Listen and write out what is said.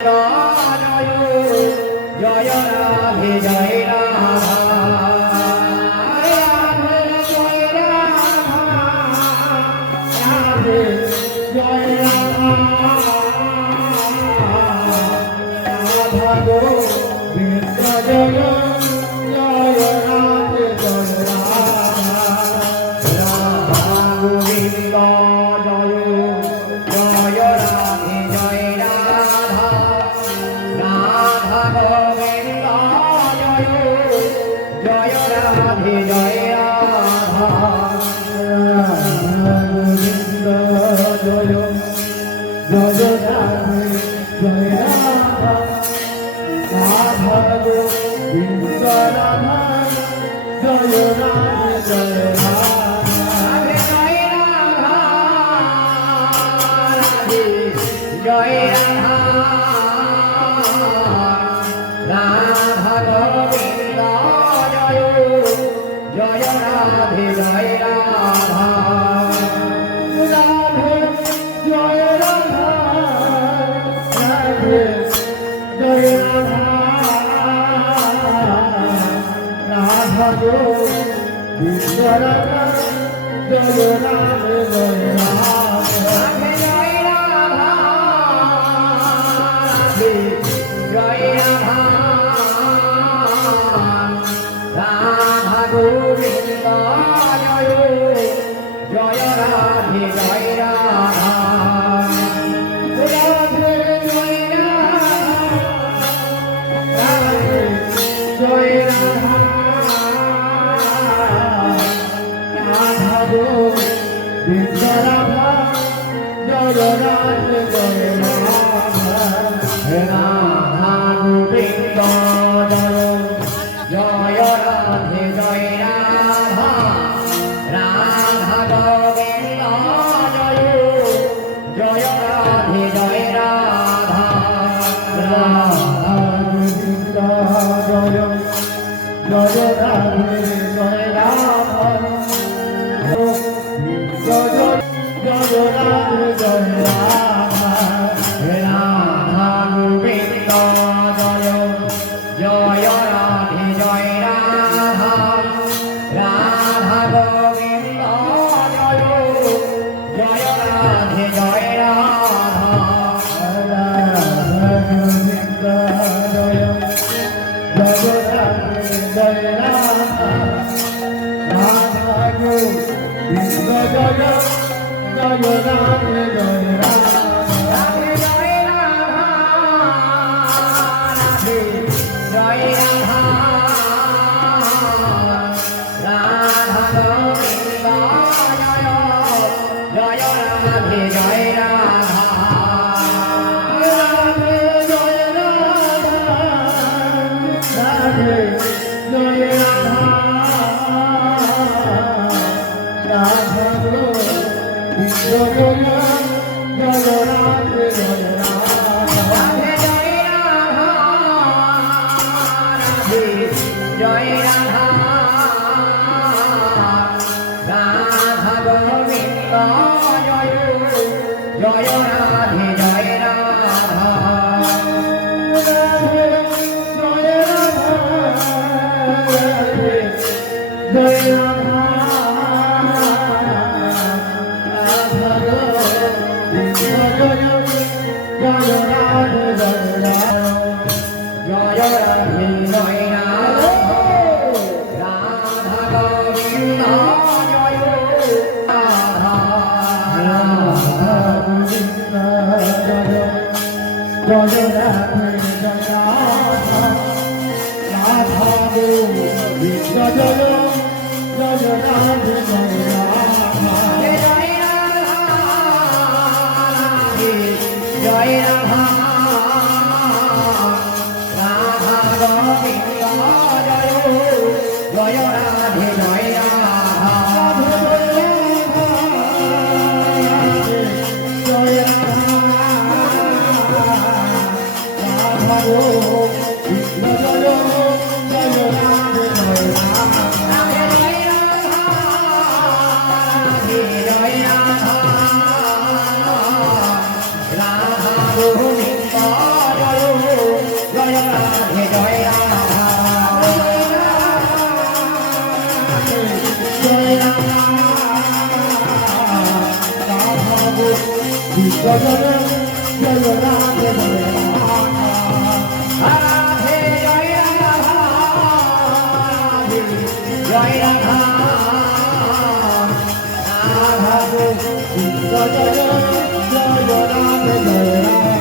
Joy Radhe Joy Radha Radhe Joy Radha Radhe Joy Radha Radha Govinda Joy Joy Radhe Joy Radha Radha Govinda Joy Joy Radhe Joy Radha Radha Govinda Joy Joy Radhe Joy Radha Radha Govinda Joy Joy Radhe Joy Radha Radha Govinda Radha Joy Radhe Joy Radha Joy Radha Radha Govinda Joy Joy Radhe Joy Radha Radhe Joy Radha Radhe Joy Radha Radha Govinda Radha Joy Radhe Joy Radha Joy Radha Joy Radha Radha Govinda Joy Joy Radhe Joy Radha Radhe Joy Radha Radhe Joy Radha Radha Govinda Radha Joy Radhe Joy Radha Radha Govinda Joy Radhe Joy Radha Radha Govinda Joy Joy Radhe Joy Radha Radha Govinda Joy Joy Radhe Joy Radha Joy Joy Radhe Joy Radha Radha Govinda Joy Joy Radhe Joy Radha Radha Govinda Joy Joy Radhe Joy Radha Radha Govinda Joy Joy Radhe Joy Radha Radha Govinda Joy Joy Radhe Joy Radha Joy Radha Radha Govinda Joy Joy Radhe Joy Radha Radhe Joy Radha Radhe Joy Radha Radha Govinda Joy Joy Radhe Joy Radha Joy Radha Radha Govinda Joy Joy Radhe Joy Radha Radhe Joy Radha Radhe Joy Radha Radha Govinda Joy Joy Radhe Joy Radha Joy Radhe Joy Joy Radhe Joy Radha Radha Govinda Joy Joy Radhe Joy Radha Joy Radha Joy Radha Radha Govinda Joy Joy Radhe Joy Radha Joy Radha Radha Govinda Joy Joy Radhe Joy Radha Joy Radha Radha Govinda Joy Radhe Joy Radha Joy Radha Radha বিশ্বজন Joy Radhe Joy Radha Radhe Joy Radha Joy Radha Radha বিশ্বজন Joy Radhe Joy Radha